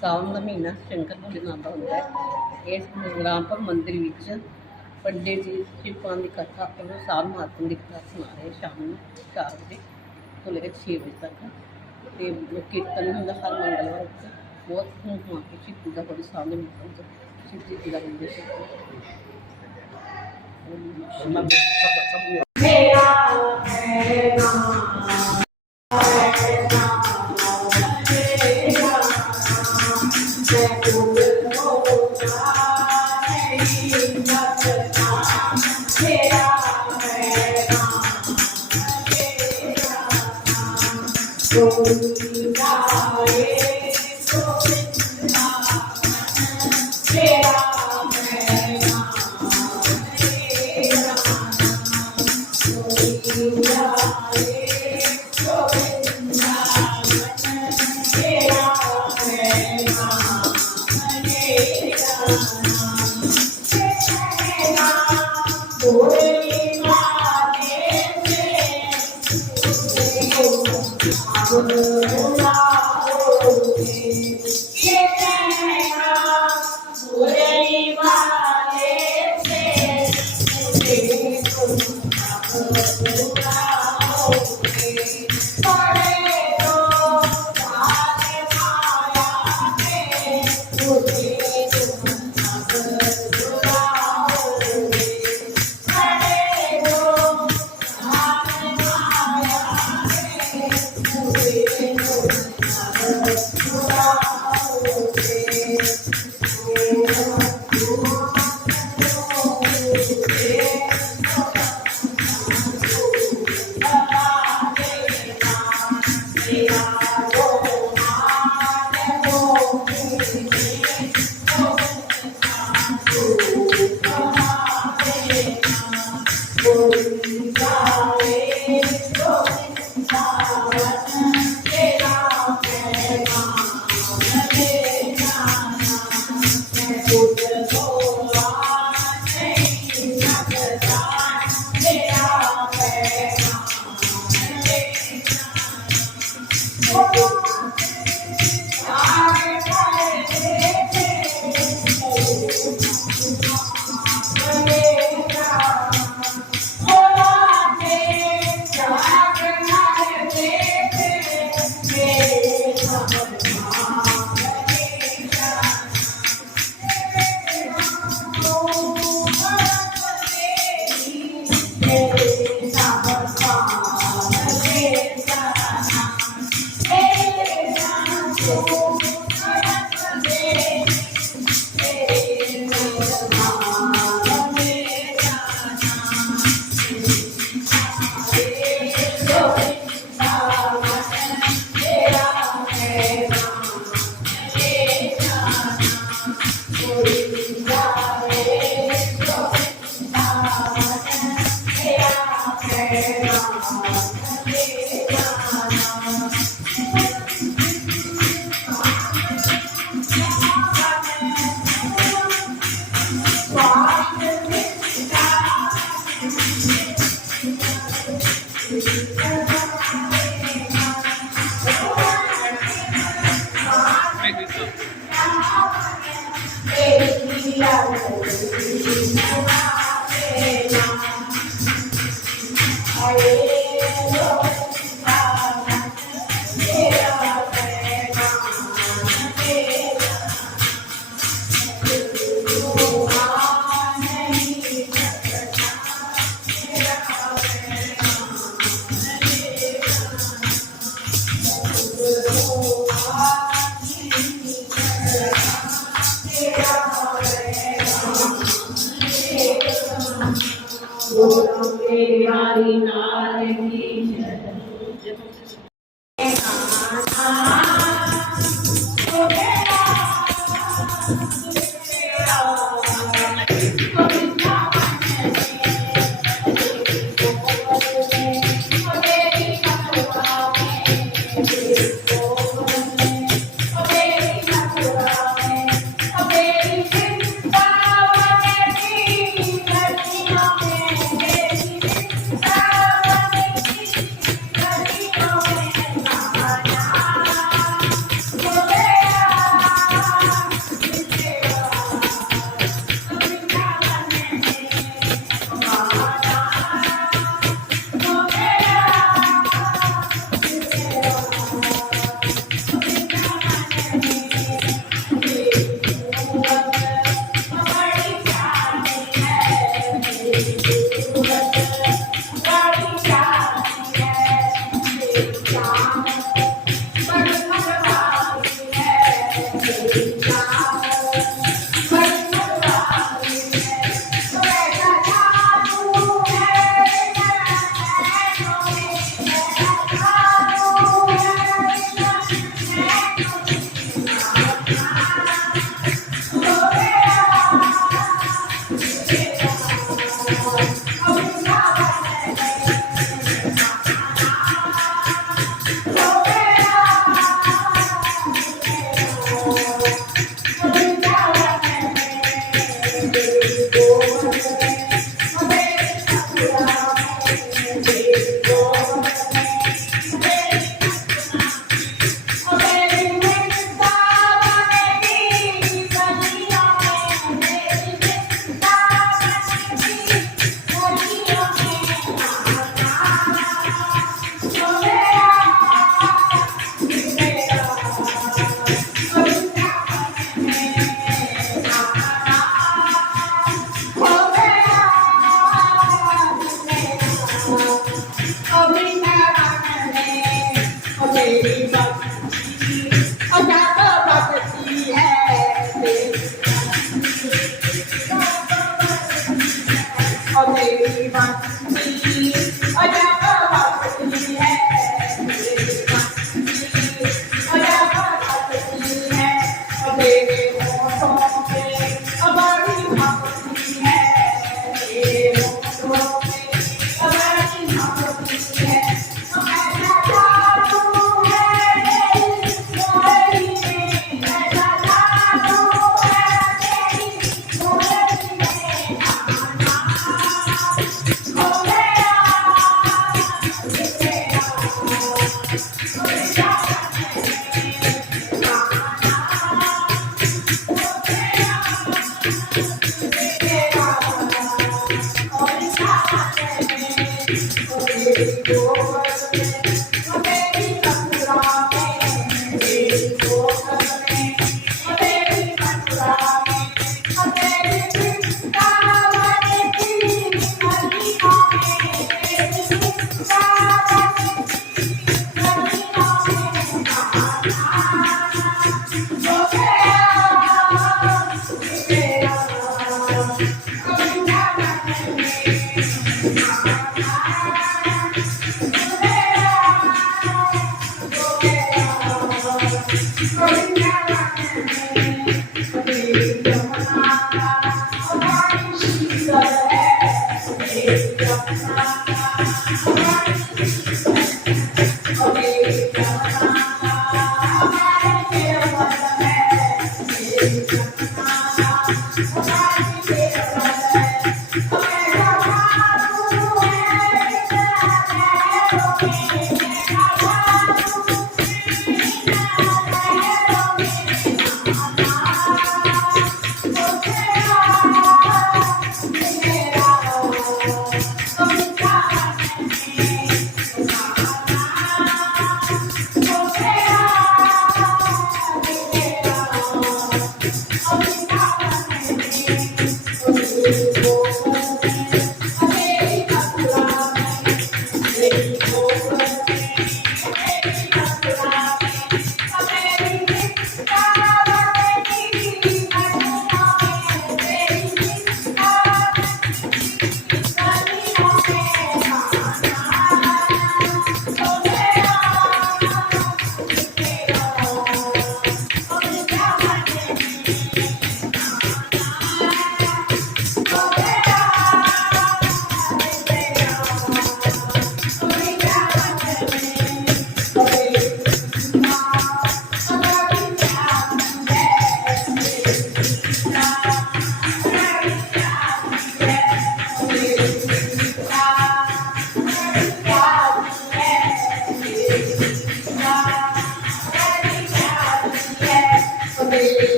सावन का महीना शंकर भोलेनाथ का होता है। इस रामपुर मंदिर में पंडित जी शिवपान की कथा और साल महात्मा की कथा सुना रहे शाम में 4 बजे तो लेकर 6 बजे तक। तो कीर्तन होंगे हर मंगलवार बहुत धूम धुमा के शिव पूजा बड़ी सामने शिव जी पूजा करते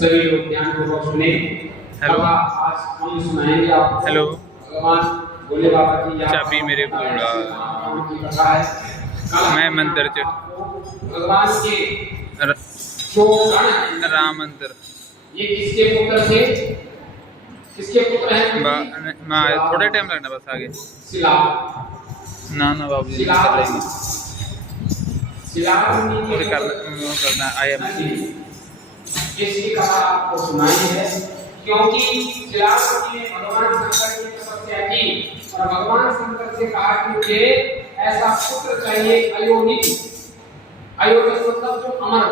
सभी लोग ध्यानपूर्वक सुने। हेलो आज हम सुनाएंगे आपको हेलो भगवान भोले बाबा की याद। चाबी मेरे घोड़ा मैं मंदिर च भगवान के जो गण हैं, राम मंदिर ये किसके पुत्र थे? किसके पुत्र हैं? मैं थोड़ा टाइम लगना बस आगे शिला ना बाबू जी शिला कर लेंगे शिला मुझे करना आई एम इसकी कथा आपको सुनाई है क्योंकि शिलावती ने भगवान शंकर की तपस्या की और भगवान शंकर से कहा कि मुझे ऐसा पुत्र चाहिए अयोनिज। अयोनिज मतलब जो अमर हो।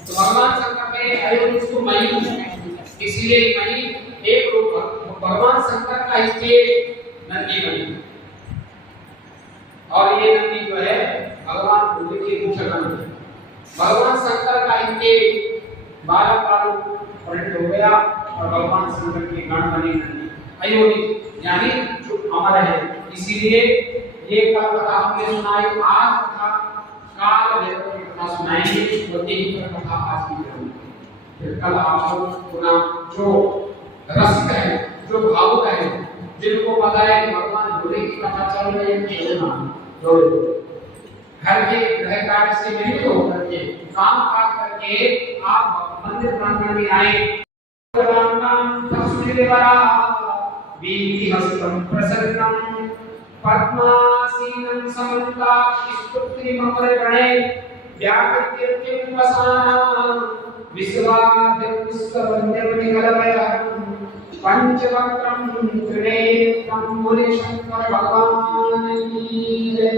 तो भगवान शंकर ने अयोनिज को मही, इसलिए मही एक रूप भगवान शंकर का ही नंदी बनी। और ये नंदी जो है भगवान बुद्ध के मुख्य गण है। भगवान शंकर का ही 12 कालों परिणत हो गया और भगवान शंकर के गण बने अयोनिज, यानी जो अमर है। इसीलिए ये कथा हमने सुनाई। आज कथा काल भैरव की कथा सुनाएंगे और यही कथा आज की करेंगे। फिर कल आप लोग पुनः जो रसिक है, जो भावुक है, जिनको पता है कि भगवान भोले की कथा चल रही है, घर के गृह कार्य से निवृत्त होकर के काम काज करके आप मंदिर प्रांगण में आए। प्रसन्नम पद्मासीनं समन्तास्तुत्रिमकरगणे व्याकृत्यं वसाना विश्वाद्यं विश्ववन्द्यं निकलभयहरं पंचवक्त्रं त्रिनेत्रं मुनिशंकर भगवान की जय।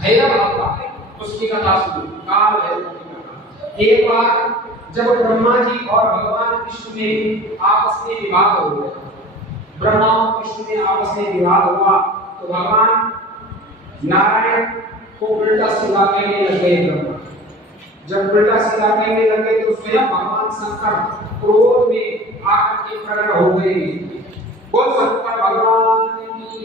भैरव अवतार उसकी कथा सुनो। काल भैरव की कथा। एक बार जब ब्रह्मा जी और भगवान विष्णु में आपस में विवाद हो गया, ब्रह्मा और विष्णु में आपस में विवाद हुआ तो भगवान नारायण को उल्टा सीधा कहने लगे। ब्रह्मा जब उल्टा सीधा कहने लगे तो स्वयं भगवान शंकर क्रोध में आकर के प्रकट हो गए। बोल शंकर भगवान की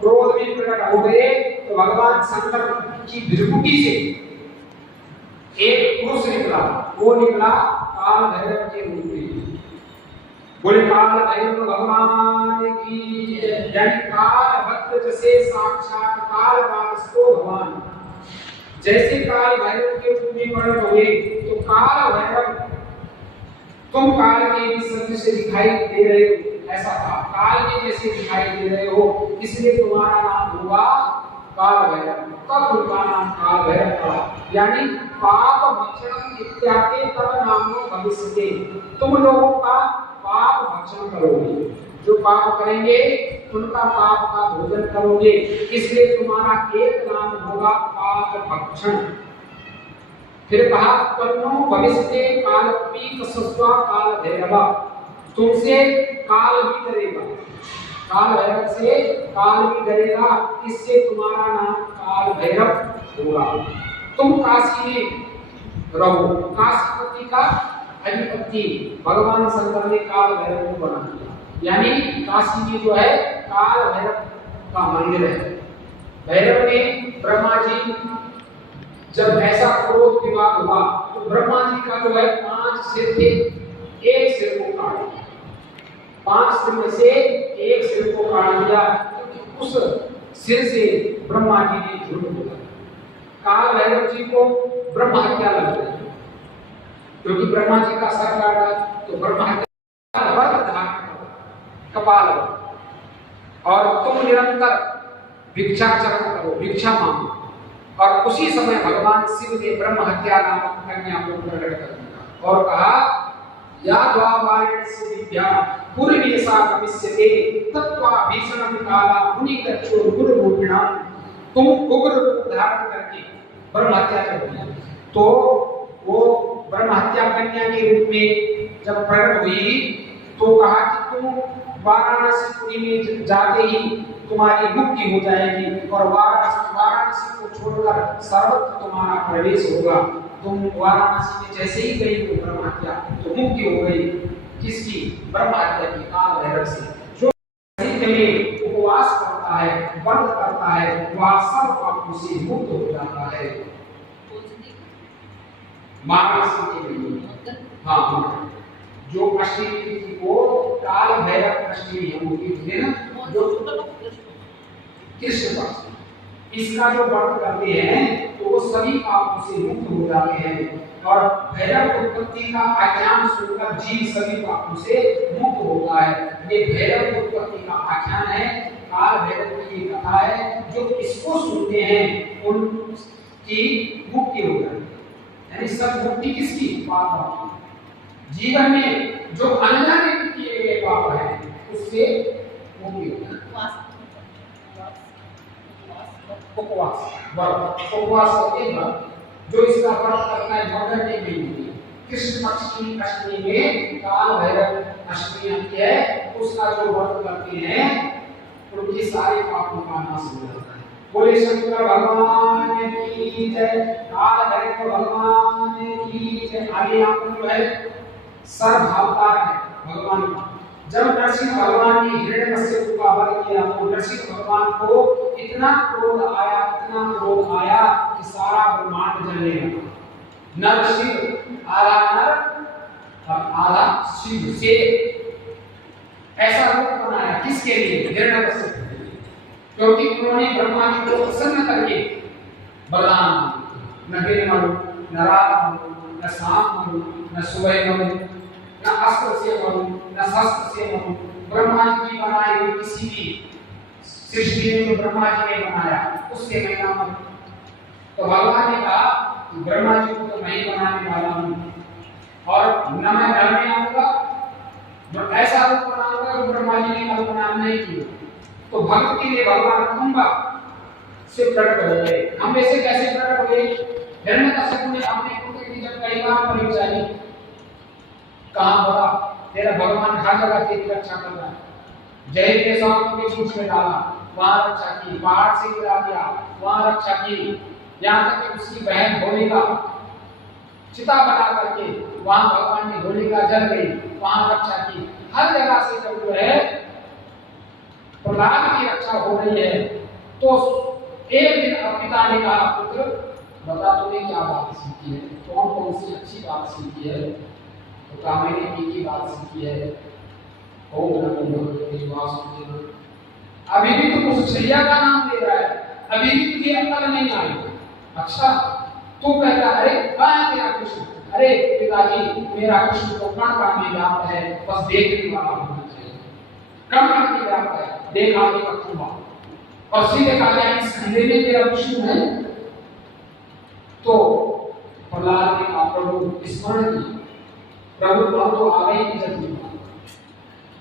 क्रोध में प्रकट हो गए तो भगवान शंकर की भ्रुकुटी से एक पुरुष निकला। वो निकला काल भैरव के रूप में। बोले काल भैरव भगवान की, यानी काल भक्त जैसे साक्षात काल वास्तव भगवान जैसे काल भैरव के रूप में प्रकट हुए। तो काल भैरव तुम काल के भी सदृश दिखाई दे रहे हो, ऐसा था। काल के जैसे दिखाई दे रहे हो, इसलिए तुम्हारा नाम हुआ काल भैरव। तब उनका नाम काल भैरव पड़ा, यानी पाप भक्षण इत्यादि तब नामों भविष्य। तुम लोगों का पाप भक्षण करोगे, जो पाप करेंगे उनका पाप का भोजन करोगे, इसलिए तुम्हारा एक नाम होगा पाप भक्षण। फिर कहा तन्नो भविष्य काल पीत सस्वा काल भैरव, तुमसे काल भी डरेगा, काल भैरव से काल भी डरेगा, इससे तुम्हारा नाम काल भैरव होगा। तुम काशी में रहो। काशीपति का अधिपति भगवान शंकर ने काल भैरव को बना दिया, यानी काशी में जो है काल भैरव का मंदिर है। भैरव ने ब्रह्मा जी जब ऐसा क्रोध विवाद हुआ तो ब्रह्मा जी का जो है 5 सिर थे, एक सिर को काट दिया। 5 सिर में से एक सिर को काट दिया, क्योंकि उस सिर से ब्रह्मा जी ने झूठ बोला। काल भैरव जी को ब्रह्म हत्या लग गई, क्योंकि ब्रह्मा जी का सर काटा तो ब्रह्म हत्या कपाल। और तुम निरंतर भिक्षाचरण करो, भिक्षा मांगो। और उसी समय भगवान शिव ने ब्रह्म हत्या नामक कन्या को प्रकट कर दिया और कहा या द्वावारणस्य विद्या पूर्वेशा भविष्यते तत्वा भीषणं काला मुनि गच्छो गुरु रूपिणा। तुम उग्र रूप धारण करके ब्रह्म हत्या कर दिया। तो वो ब्रह्म हत्या कन्या के रूप में जब प्रकट हुई तो कहा कि तुम वाराणसी में जाते ही तुम्हारी मुक्ति हो जाएगी और वाराणसी को छोड़कर सर्वत्र तुम्हारा प्रवेश होगा। तुम वाराणसी में जैसे ही गई तो ब्रह्म हत्या तो मुक्ति हो गई। किसकी? ब्रह्म हत्या की, काल भैरव से। जो में उपवास करता है, व्रत करता है, वह सब पापों से मुक्त हो जाता है। वाराणसी के लिए हाँ, जो अष्टमी तिथि को काल भैरव अष्टमी होती है ना, जो कृष्ण पक्ष, इसका जो व्रत करते हैं तो वो सभी पापों से मुक्त हो जाते हैं। और भैरव उत्पत्ति का आख्यान सुनकर जीव सभी पापों से मुक्त होता है। ये भैरव उत्पत्ति का आख्यान है, काल भैरव की ये कथा है। जो इसको सुनते हैं उनकी मुक्ति हो जाती है। यानी सब मुक्ति किसकी? पाप की। जीवन में जो अनजाने किए गए पाप है उससे मुक्ति होता है। उपवास, व्रत, उपवास करके व्रत, जो इसका व्रत करता है भगवान के लिए। कृष्ण पक्ष की अष्टमी में काल भैरव अष्टमी आती है, उसका जो व्रत करते हैं उनके सारे पापों का नाश हो जाता है। बोले शंकर भगवान की जय, काल भैरव भगवान की जय। आगे यहाँ पर जो है सर्वभावता है भगवान का। जब नरसिंह भगवान ने हिरण्यकश्यप का वध किया तो नरसिंह भगवान को इतना क्रोध आया कि सारा ब्रह्मांड जलने लगा। नरसिंह आधा नर और आधा शिव से ऐसा रूप बनाया। किसके लिए? हिरण्यकश्यप के लिए। क्योंकि उन्होंने ब्रह्मा जी को प्रसन्न करके वरदान, न दिन मरो, न रात मरो, न शाम मरो, न सुबह मरो, न अस्त्र से मरो, न शस्त्र से मरो। ब्रह्मा जी की बनाई हुई किसी भी सृष्टि में जो ब्रह्मा जी ने बनाया उससे मैं ना मरूं। तो भगवान ने कहा कि ब्रह्मा जी को तो मैं ही बनाने वाला हूं और न मैं घर में आऊंगा, ऐसा रूप बनाऊंगा जो ब्रह्मा जी ने कल्पना नहीं की। तो भक्त के लिए भगवान खंबा से प्रकट हो गए। खंबे से कैसे प्रकट हुए? हिरण्यकश्यप ने अपने पुत्र की जब कई बार परीक्षा ली, कहां बोला तेरा भगवान हर जगह तेरी रक्षा कर रहा है। जय के सांपों के बीच में डाला, वहां रक्षा की। पहाड़ से गिरा दिया, वहां रक्षा की। यहाँ तक कि उसकी बहन होलिका चिता बना करके वहां भगवान की होलिका जल गई, वहां रक्षा की। हर जगह से जब जो है प्रहलाद की रक्षा हो रही है तो एक दिन पिता ने कहा पुत्र बता तूने क्या बात सीखी है, कौन कौन सी अच्छी बात सीखी है? तो कहा मैंने एक ही बात सीखी है, ओम नमो भगवते वासुदेवाय। अभी भी तो उस छैया का नाम ले रहा है, अभी भी तुझे अक्ल नहीं आई। अच्छा तू कहता अरे कहाँ है तेरा कृष्ण? अरे पिताजी मेरा कृष्ण तो कण कण में व्याप्त है, बस देखने वाला होना चाहिए। कण कण में व्याप्त है, देख आगे का खंबा। और सीधे कहा इस खंडे में तेरा विष्णु है। तो प्रहलाद ने कहा प्रभु स्मरण की, प्रभु अब तो आ गई इज्जत।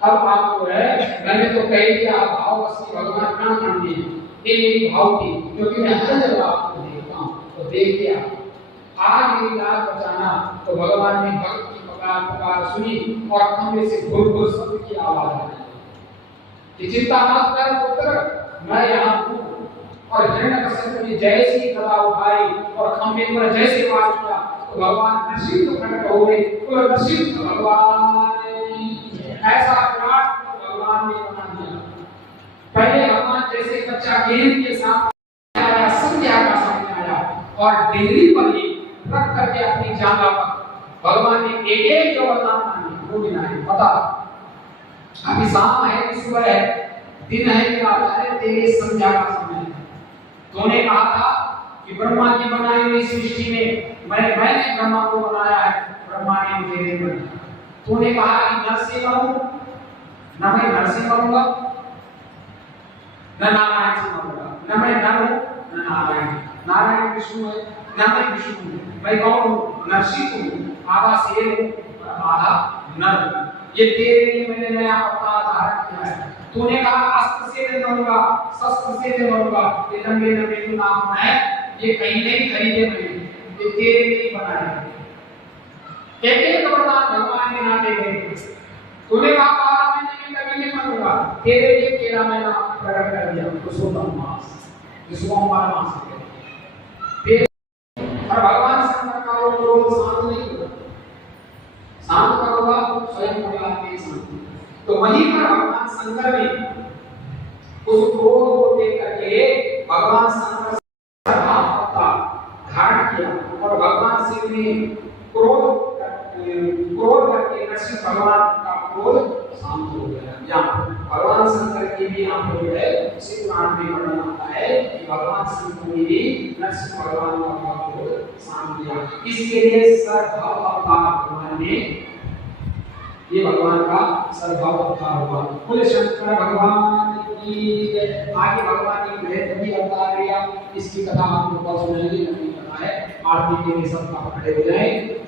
अब आप जो है मैंने तो कह दिया भाव असली भगवान कण कण में ये मेरी भाव थी, क्योंकि मैं हर जगह आपको देखता हूँ तो देख लिया। आज मेरी लाज बचाना। तो भगवान ने भक्त की पुकार सुनी और खंबे से घुर घुर शब्द की आवाज आई कि चिंता मत कर पुत्र, मैं यहाँ हूँ। और हिरण्यकश्यप ने जैसी गदा उठाई और खंबे पर जैसे वार किया तो भगवान नरसिंह प्रकट हो गए। तो नरसिंह भगवान ऐसा विराट भगवान ने बना दिया। पहले भगवान जैसे बच्चा गेंद के साथ आया, संध्या का समय आया और डेहरी पर ही रख करके अपनी जांघा पर भगवान ने एक एक जो वरदान मांगे वो गिनाए। बता अभी शाम है कि सुबह है, दिन है कि रात है, तेरे संध्या का समय है। तूने कहा था कि ब्रह्मा की बनाई हुई सृष्टि में मैंने ब्रह्मा को बनाया है, ब्रह्मा ने मुझे नहीं बनाया। तूने कहा कि नर से मरूं, न मैं नर से मरूंगा, न नारायण से मरूंगा, न मैं नर हूं न नारायण। नारायण विष्णु है, न मैं विष्णु हूं। मैं कौन हूं? नरसिंह हूं, आधा शेर हूं आधा नर हूं। ये तेरे लिए मैंने नया अवतार धारण किया है। तूने कहा अस्त्र से नहीं मरूंगा, शस्त्र से नहीं मरूंगा, ये लंबे लंबे जो नाम है ये कहीं नहीं खरीदे मैंने, ये तेरे लिए बनाए हैं। एक एक वरदान भगवान ने नाते गए। तूने कहा 12 महीने में कभी नहीं मरूंगा, तेरे लिए 13 महीना प्रकट कर दिया पुरुषोत्तम मास, जिसको हम 12 मास कहते हैं। और भगवान शंकर का वो शांत करोगा स्वयं अपने आप में शांति। तो वहीं पर भगवान शंकर ने उस क्रोध को देख करके भगवान शंकर से धारण किया और भगवान शिव ने क्रोध करके नरसिंह भगवान का क्रोध शांत हो गया। या भगवान शंकर की भी यहाँ पर जो है शिव पुराण में वर्णन आता है कि भगवान शिव ने भी नरसिंह भगवान का क्रोध शांत किया। इसके लिए सर्वभाव अवतार भगवान ने, ये भगवान का सर्वभाव अवतार हुआ। बोले शंकर भगवान की जय। आगे भगवान की महत्व भी अवतार लिया, इसकी कथा आप लोगों को सुनाएंगे, नहीं पता है। आरती के लिए सब आप खड़े हो जाएं।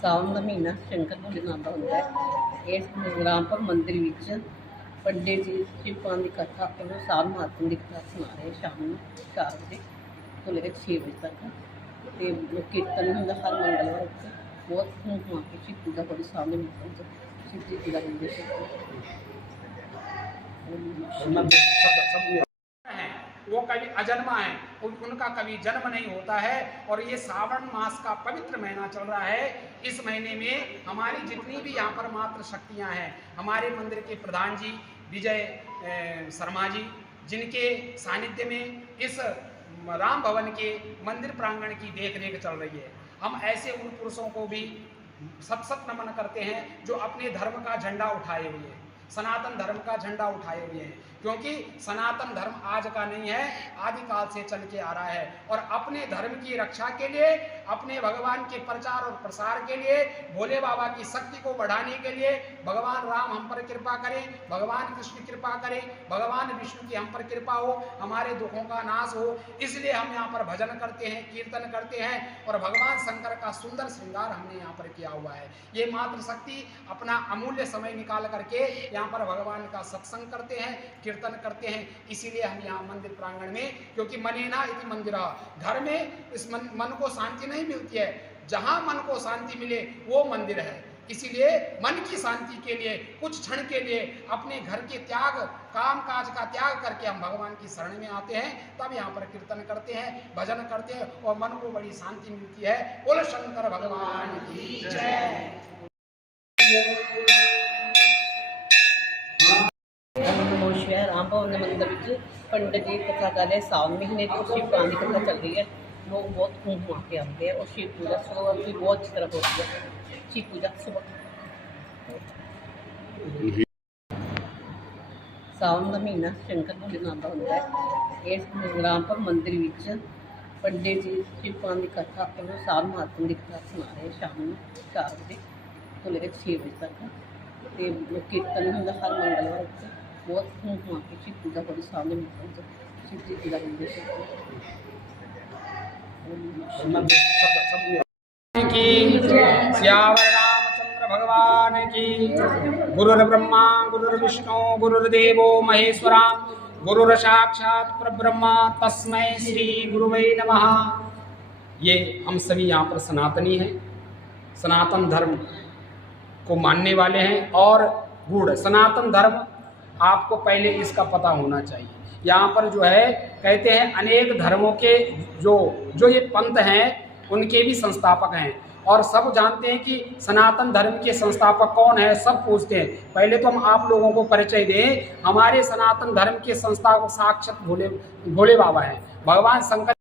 ਸਾਵਣ ਦਾ ਮਹੀਨਾ ਸ਼ੰਕਰ ਭੋਲੇਨਾਥ ਦਾ ਹੁੰਦਾ ਹੈ। ਇਸ ਰਾਮਪੁਰ ਮੰਦਿਰ ਵਿੱਚ पंडित जी शिवपान की कथा और साल महात्म की कथा सुना रहे शाम में 4 बजे तो लेकर 6 बजे तक। तो कीर्तन होंगे हर मंगलवार को, बहुत घूम घुमा के शिव पूजा बड़ी सामने मिलता है, शिव जी पूजा करते हैं वो कभी अजन्मा है, उनका कभी जन्म नहीं होता है। और ये श्रावण मास का पवित्र महीना चल रहा है। इस महीने में हमारी जितनी भी यहाँ पर मात्र शक्तियाँ हैं, हमारे मंदिर के प्रधान जी विजय शर्मा जी, जिनके सानिध्य में इस राम भवन के मंदिर प्रांगण की देखरेख चल रही है। हम ऐसे उन पुरुषों को भी सत नमन करते हैं जो अपने धर्म का झंडा उठाए हुए हैं, सनातन धर्म का झंडा उठाए हुए हैं। क्योंकि सनातन धर्म आज का नहीं है, आदिकाल से चल के आ रहा है। और अपने धर्म की रक्षा के लिए, अपने भगवान के प्रचार और प्रसार के लिए, भोले बाबा की शक्ति को बढ़ाने के लिए भगवान राम हम पर कृपा करें, भगवान कृष्ण कृपा करें, भगवान विष्णु की हम पर कृपा हो, हमारे दुखों का नाश हो, इसलिए हम यहाँ पर भजन करते हैं, कीर्तन करते हैं और भगवान शंकर का सुंदर श्रृंगार हमने यहाँ पर किया हुआ है। ये मात्र शक्ति अपना अमूल्य समय निकाल करके यहाँ पर भगवान का सत्संग करते हैं, कीर्तन करते हैं। इसीलिए हम यहाँ मंदिर प्रांगण में, क्योंकि मनेना इति मंदिरा, घर में इस मन को शांति नहीं मिलती है, जहाँ मन को शांति मिले वो मंदिर है। इसीलिए मन की शांति के लिए कुछ क्षण के लिए अपने घर के त्याग, काम काज का त्याग करके हम भगवान की शरण में आते हैं, तब यहाँ पर कीर्तन करते हैं, भजन करते हैं और मन को बड़ी शांति मिलती है। बोलो शंकर भगवान की जय। राम भवन मंदिर में पंडित जी कथा कर रहे, सावन महीने की शिवपान की कथा चल रही है। लोग बहुत घूम घुमा के आते हैं और शिव पूजा सुबह भी बहुत अच्छी तरह होती है। शिव पूजा सुबह सावन का महीना शंकर भोलेनाथ का होता है। इस रामपुर मंदिर में पंडित जी शिवपान की कथा और साल महात्म की कथा सुना रहे शाम में 4 बजे तो लेकर 6 बजे तक। तो कीर्तन होंगे हर मंगलवार को, बहुत घूम घुमा के शिव पूजा बड़ी सामने मिलता है, शिव जी पूजा करते की सियावर रामचंद्र भगवान की। गुरुर्ब्रह्मा गुरुर्विष्णु गुरुर्देवो महेश्वरा, गुरुर साक्षात परब्रह्मा तस्मै श्री गुरुवे नमः। ये हम सभी यहाँ पर सनातनी हैं, सनातन धर्म को मानने वाले हैं। और गूढ़ सनातन धर्म आपको पहले इसका पता होना चाहिए। यहाँ पर जो है कहते हैं अनेक धर्मों के जो ये पंथ हैं उनके भी संस्थापक हैं, और सब जानते हैं कि सनातन धर्म के संस्थापक कौन है, सब पूछते हैं। पहले तो हम आप लोगों को परिचय दें। हमारे सनातन धर्म के संस्थापक साक्षात भोले बाबा हैं, भगवान शंकर